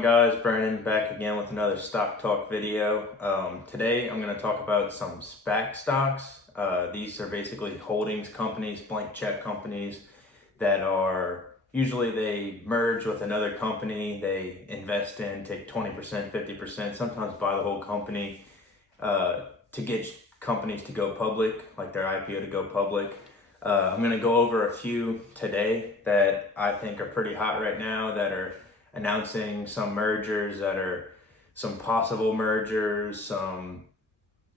Guys, Brandon back again with another stock talk video. Today I'm going to talk about some SPAC stocks. These are basically holdings companies, blank check companies that are usually they merge with another company, they invest in, take 20%, 50%, sometimes buy the whole company to get companies to go public, like their IPO to go public. I'm going to go over a few today that I think are pretty hot right now, that are announcing some mergers, that are some possible mergers,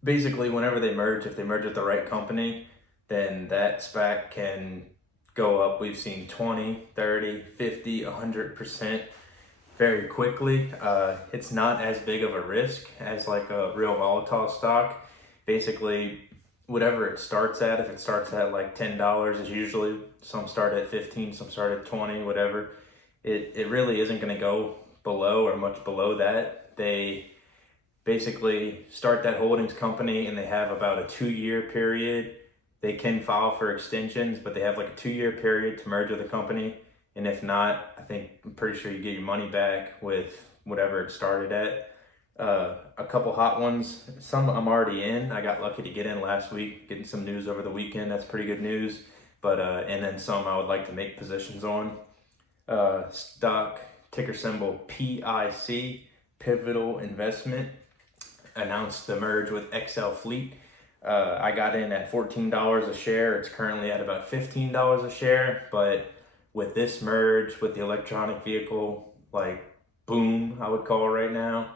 basically whenever they merge, if they merge with the right company, then that SPAC can go up. We've seen 20, 30, 50, 100% very quickly. It's not as big of a risk as like a real volatile stock. Basically, whatever it starts at, if it starts at like $10, is usually, some start at 15, some start at 20, whatever. It really isn't going to go below or much below that. They basically start that holdings company and they have about a 2-year period. They can file for extensions, but they have like a 2-year period to merge with the company. And if not, I'm pretty sure you get your money back with whatever it started at. A couple hot ones, some I'm already in. I got lucky to get in last week, getting some news over the weekend. That's pretty good news. But and then some I would like to make positions on. Stock ticker symbol PIC, Pivotal Investment, announced the merge with XL Fleet. I got in at $14 a share. It's currently at about $15 a share, but with this merge with the electronic vehicle, like boom, I would call it right now,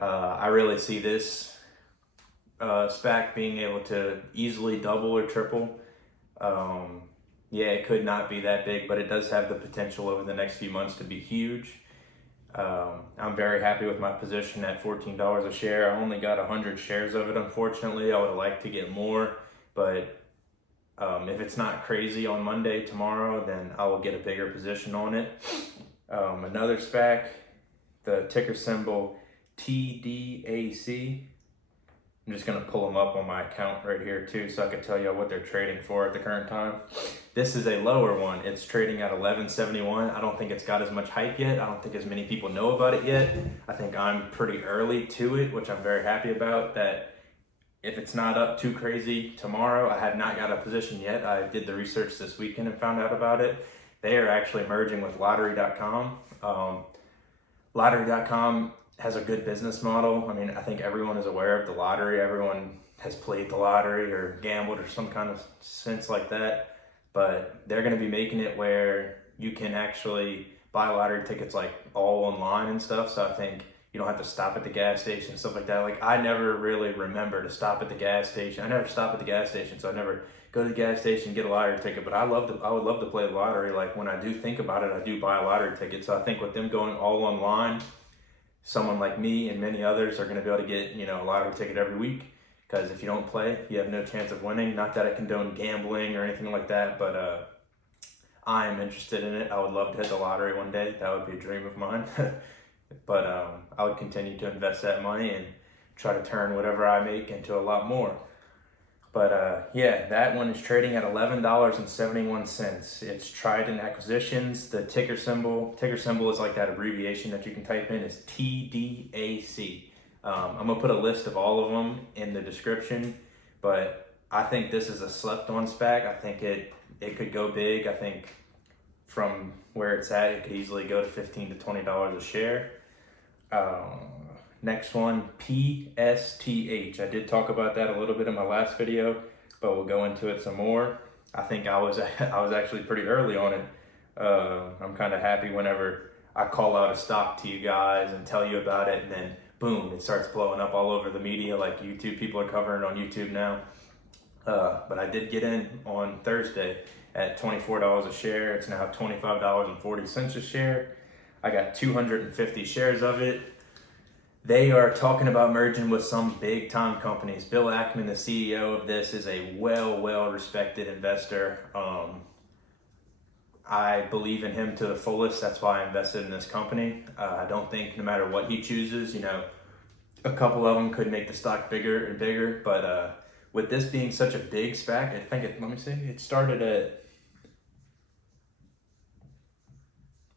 I really see this SPAC being able to easily double or triple. Yeah, it could not be that big, but it does have the potential over the next few months to be huge. I'm very happy with my position at $14 a share. I only got 100 shares of it, unfortunately. I would have liked to get more, but if it's not crazy on Monday, tomorrow, then I will get a bigger position on it. Another SPAC, the ticker symbol TDAC. I'm just going to pull them up on my account right here too, so I can tell you what they're trading for at the current time. This is a lower one. It's trading at $11.71. I don't think it's got as much hype yet. I don't think as many people know about it yet. I think I'm pretty early to it, which I'm very happy about. That if it's not up too crazy tomorrow, I have not got a position yet. I did the research this weekend and found out about it. They are actually merging with lottery.com. Lottery.com has a good business model. I mean, I think everyone is aware of the lottery. Everyone has played the lottery or gambled or some kind of sense like that. But they're going to be making it where you can actually buy lottery tickets like all online and stuff. So I think you don't have to stop at the gas station and stuff like that. Like, I never really remember to stop at the gas station. I never stop at the gas station, so I never go to the gas station and get a lottery ticket. But I would love to play the lottery. Like, when I do think about it, I do buy a lottery ticket. So I think with them going all online, someone like me and many others are going to be able to get, a lottery ticket every week, because if you don't play, you have no chance of winning. Not that I condone gambling or anything like that, but I am interested in it. I would love to hit the lottery one day. That would be a dream of mine. But I would continue to invest that money and try to turn whatever I make into a lot more. But yeah, that one is trading at $11.71. It's Trident Acquisitions. The ticker symbol is like that abbreviation that you can type in, is TDAC. I'm gonna put a list of all of them in the description, but I think this is a slept on SPAC. I think it could go big. I think from where it's at, it could easily go to $15 to $20 a share. Next one, PSTH. I did talk about that a little bit in my last video, but we'll go into it some more. I think I was actually pretty early on it. I'm kind of happy whenever I call out a stock to you guys and tell you about it, and then boom, it starts blowing up all over the media, like YouTube. People are covering it on YouTube now. But I did get in on Thursday at $24 a share. It's now $25.40 a share. I got 250 shares of it. They are talking about merging with some big time companies. Bill Ackman, the CEO of this, is a well respected investor. I believe in him to the fullest. That's why I invested in this company. I don't think no matter what he chooses, a couple of them could make the stock bigger and bigger. But with this being such a big SPAC, let me see, it started at,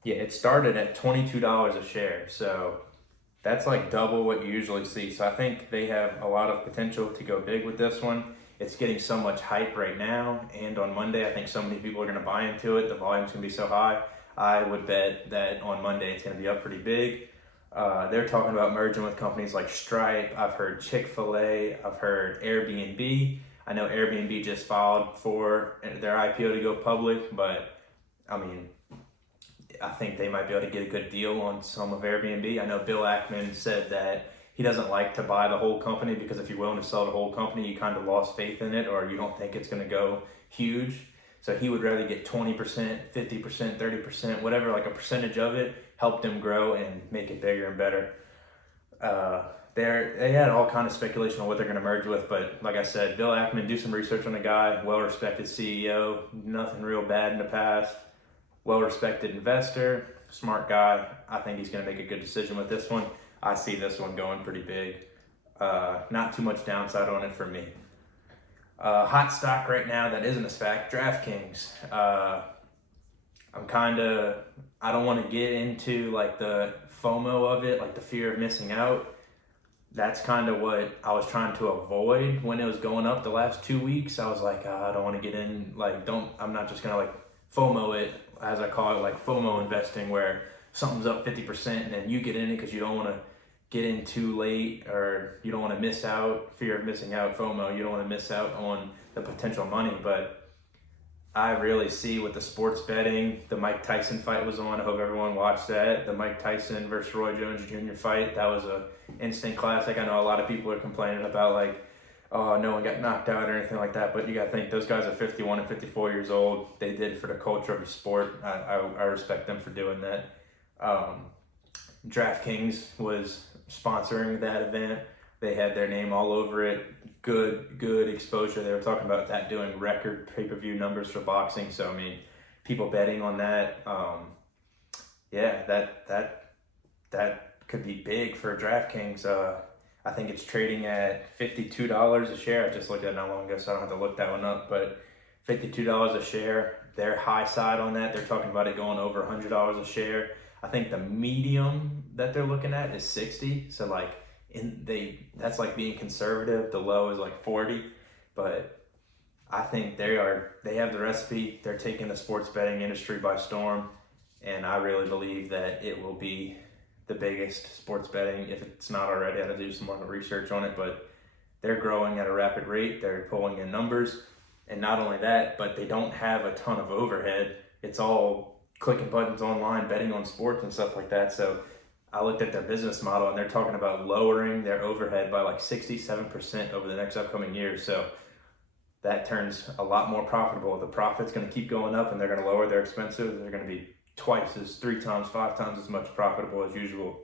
Yeah, it started at $22 a share. So that's like double what you usually see. So I think they have a lot of potential to go big with this one. It's getting so much hype right now. And on Monday, I think so many people are going to buy into it. The volume's going to be so high. I would bet that on Monday it's going to be up pretty big. They're talking about merging with companies like Stripe. I've heard Chick-fil-A. I've heard Airbnb. I know Airbnb just filed for their IPO to go public, but I mean, I think they might be able to get a good deal on some of Airbnb. I know Bill Ackman said that he doesn't like to buy the whole company because if you're willing to sell the whole company, you kind of lost faith in it or you don't think it's going to go huge. So he would rather get 20%, 50%, 30%, whatever, like a percentage of it, help them grow and make it bigger and better. They had all kind of speculation on what they're going to merge with, but like I said, Bill Ackman, do some research on the guy, well-respected CEO, nothing real bad in the past, well-respected investor, smart guy. I think he's going to make a good decision with this one. I see this one going pretty big. Not too much downside on it for me. Hot stock right now that isn't a SPAC, Draftkings. I don't want to get into like the FOMO of it, like the fear of missing out. That's kind of what I was trying to avoid when it was going up the last 2 weeks. I was like, I don't want to get in, I'm not just going to like FOMO it, as I call it, like FOMO investing, where something's up 50% and then you get in it because you don't want to get in too late or you don't want to miss out, fear of missing out, FOMO, you don't want to miss out on the potential money. But I really see with the sports betting, the Mike Tyson fight was on. I hope everyone watched that. The Mike Tyson versus Roy Jones Jr. fight, that was a instant classic. I know a lot of people are complaining about like, oh, no one got knocked out or anything like that, but you got to think those guys are 51 and 54 years old. They did it for the culture of the sport. I respect them for doing that. Draftkings was sponsoring that event. They had their name all over it. Good exposure. They were talking about that doing record pay-per-view numbers for boxing. So, I mean, people betting on that. That could be big for Draftkings. I think it's trading at $52 a share. I just looked at it not long ago, so I don't have to look that one up. But $52 a share. Their high side on that, they're talking about it going over $100 a share. I think the medium that they're looking at is 60. So like that's like being conservative. The low is like 40. But I think they have the recipe. They're taking the sports betting industry by storm. And I really believe that it will be the biggest sports betting, if it's not already. I have to do some more research on it, but they're growing at a rapid rate. They're pulling in numbers. And not only that, but they don't have a ton of overhead. It's all clicking buttons online, betting on sports and stuff like that. So I looked at their business model and they're talking about lowering their overhead by like 67% over the next upcoming years. So that turns a lot more profitable. The profit's going to keep going up and they're going to lower their expenses. They're going to be twice as, 3 times, 5 times as much profitable as usual.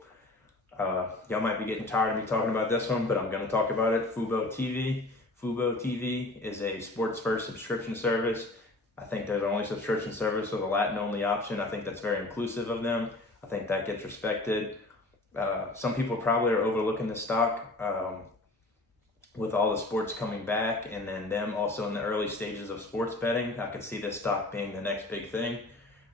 Y'all might be getting tired of me talking about this one, but I'm going to talk about it. FUBO TV. FUBO TV is a sports first subscription service. I think they're the only subscription service with a Latin only option. I think that's very inclusive of them. I think that gets respected. Some people probably are overlooking the stock with all the sports coming back and then them also in the early stages of sports betting. I could see this stock being the next big thing.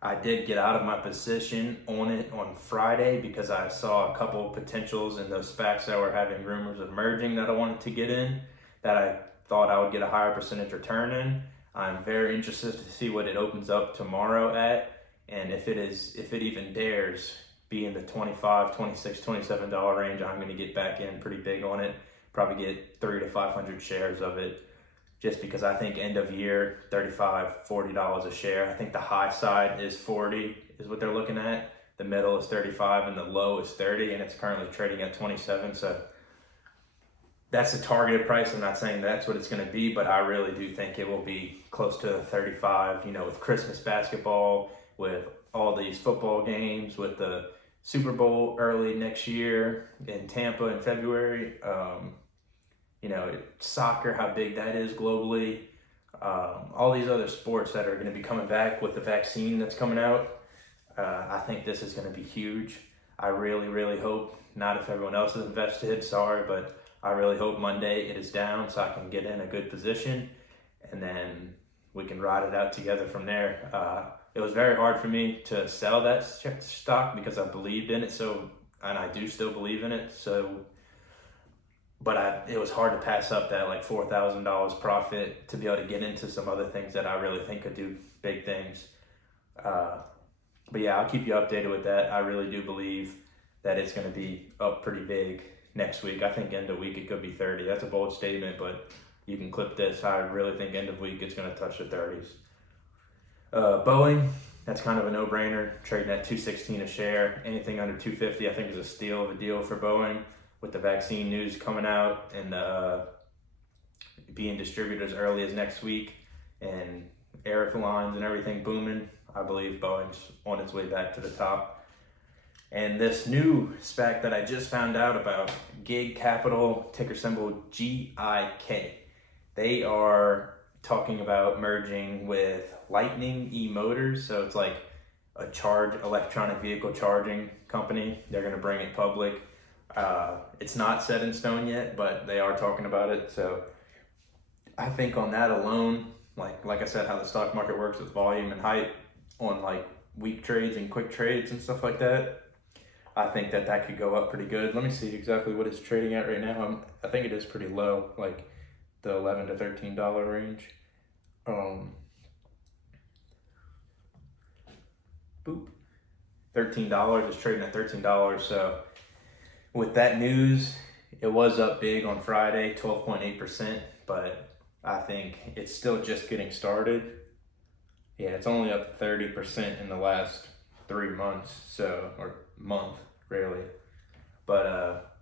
I did get out of my position on it on Friday because I saw a couple of potentials in those SPACs that were having rumors of merging that I wanted to get in, that I thought I would get a higher percentage return in. I'm very interested to see what it opens up tomorrow at, and if it even dares be in the $25, $26, $27 range, I'm going to get back in pretty big on it. Probably get 300 to 500 shares of it, just because I think end of year, $35, $40 a share. I think the high side is 40 is what they're looking at. The middle is 35 and the low is 30, and it's currently trading at 27. So that's the targeted price. I'm not saying that's what it's going to be, but I really do think it will be close to 35, with Christmas basketball, with all these football games, with the Super Bowl early next year in Tampa in February. Soccer, how big that is globally. All these other sports that are going to be coming back with the vaccine that's coming out. I think this is going to be huge. I really, really hope, not if everyone else is invested, sorry, but I really hope Monday it is down so I can get in a good position and then we can ride it out together from there. it was very hard for me to sell that stock because I believed in it. So, and I do still believe in it. So, but it was hard to pass up that like $4,000 profit to be able to get into some other things that I really think could do big things. But yeah, I'll keep you updated with that. I really do believe that it's going to be up pretty big next week. I think end of week it could be 30. That's a bold statement, but you can clip this. I really think end of week it's going to touch the 30s. Boeing, that's kind of a no-brainer. Trading at $216 a share. Anything under $250 I think is a steal of a deal for Boeing, with the vaccine news coming out and being distributed as early as next week, and airlines and everything booming. I believe Boeing's on its way back to the top. And this new SPAC that I just found out about, Gig Capital, ticker symbol GIK, they are talking about merging with Lightning eMotors. So it's like a electronic vehicle charging company. They're going to bring it public. It's not set in stone yet, but they are talking about it. So I think on that alone, like I said, how the stock market works with volume and hype on like weak trades and quick trades and stuff like that, I think that could go up pretty good. Let me see exactly what it's trading at right now. I think it is pretty low, like the $11 to $13 range. $13. It's trading at $13. So with that news, it was up big on Friday, 12.8%, but I think it's still just getting started. Yeah, it's only up 30% in the last 3 months, or month, really. But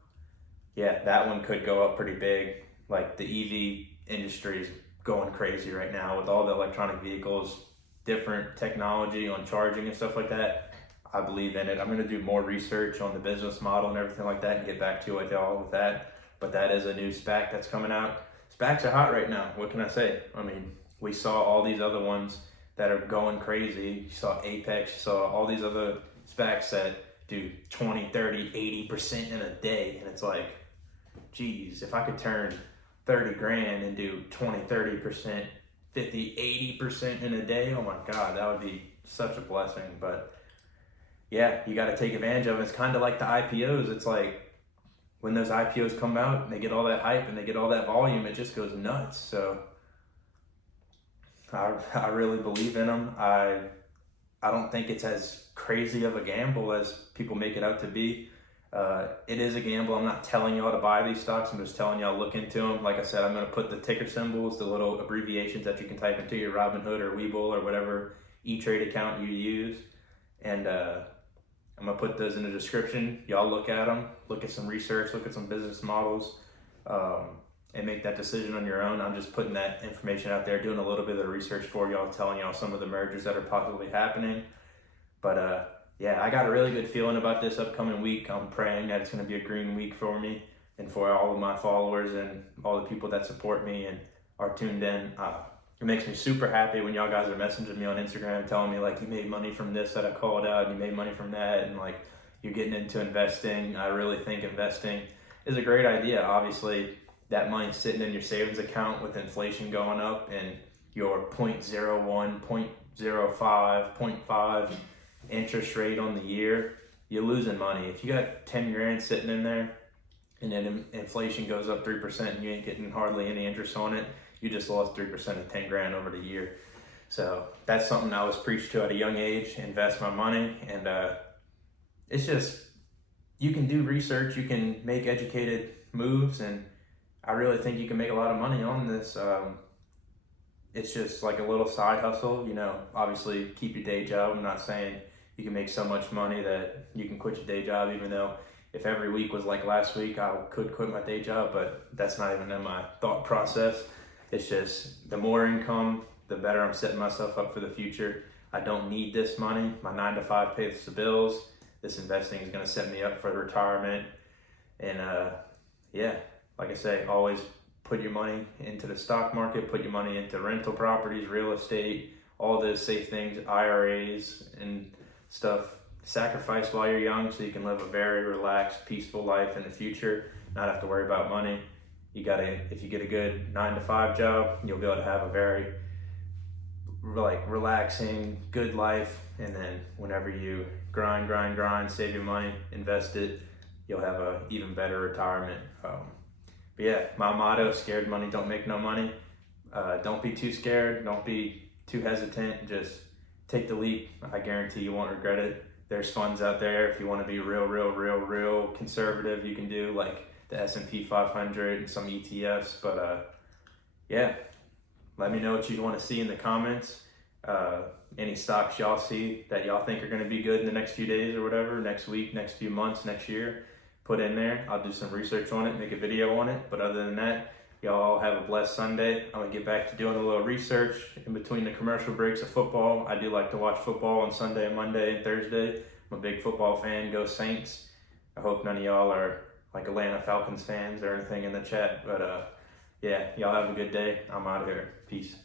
yeah, that one could go up pretty big. Like the EV industry is going crazy right now with all the electronic vehicles, different technology on charging and stuff like that. I believe in it. I'm going to do more research on the business model and everything like that and get back to you with y'all with that. But that is a new SPAC that's coming out. SPACs are hot right now. What can I say? I mean, we saw all these other ones that are going crazy. You saw Apex, you saw all these other SPACs that do 20, 30, 80% in a day. And it's like, geez, if I could turn 30 grand and do 20, 30%, 50, 80% in a day, oh my God, that would be such a blessing. But yeah, you got to take advantage of it. It's kind of like the IPOs. It's like when those IPOs come out and they get all that hype and they get all that volume, it just goes nuts. So I really believe in them. I don't think it's as crazy of a gamble as people make it out to be. It is a gamble. I'm not telling y'all to buy these stocks. I'm just telling y'all look into them. Like I said, I'm going to put the ticker symbols, the little abbreviations that you can type into your Robinhood or Webull or whatever E-Trade account you use. And I'm going to put those in the description. Y'all look at them, look at some research, look at some business models, and make that decision on your own. I'm just putting that information out there, doing a little bit of research for y'all, telling y'all some of the mergers that are possibly happening. But yeah, I got a really good feeling about this upcoming week. I'm praying that it's going to be a green week for me and for all of my followers and all the people that support me and are tuned in. It makes me super happy when y'all guys are messaging me on Instagram telling me like you made money from this that I called out, and you made money from that, and like you're getting into investing. I really think investing is a great idea. Obviously, that money's sitting in your savings account with inflation going up and your 0.01, 0.05, 0.5 interest rate on the year, you're losing money. If you got 10 grand sitting in there and then inflation goes up 3% and you ain't getting hardly any interest on it, you just lost 3% of 10 grand over the year. So that's something I was preached to at a young age, invest my money. And it's just, you can do research, you can make educated moves, and I really think you can make a lot of money on this. It's just like a little side hustle, you know, obviously keep your day job. I'm not saying you can make so much money that you can quit your day job, even though if every week was like last week, I could quit my day job, but that's not even in my thought process. It's just the more income, the better I'm setting myself up for the future. I don't need this money. My 9 to 5 pays the bills. This investing is going to set me up for retirement. And yeah, like I say, always put your money into the stock market, put your money into rental properties, real estate, all those safe things, IRAs and stuff. Sacrifice while you're young so you can live a very relaxed, peaceful life in the future, not have to worry about money. If you get a good 9 to 5 job, you'll be able to have a very like relaxing, good life, and then whenever you grind, save your money, invest it, you'll have a even better retirement. But yeah, my motto: scared money don't make no money. Don't be too scared. Don't be too hesitant. Just take the leap. I guarantee you won't regret it. There's funds out there if you want to be real conservative. You can do like the S&P 500 and some ETFs. But yeah, let me know what you want to see in the comments. Any stocks y'all see that y'all think are going to be good in the next few days or whatever, next week, next few months, next year, put in there. I'll do some research on it, make a video on it. But other than that, y'all have a blessed Sunday. I'm going to get back to doing a little research in between the commercial breaks of football. I do like to watch football on Sunday, Monday, and Thursday. I'm a big football fan. Go Saints. I hope none of y'all are like Atlanta Falcons fans or anything in the chat. But yeah, y'all have a good day. I'm out of here. Peace.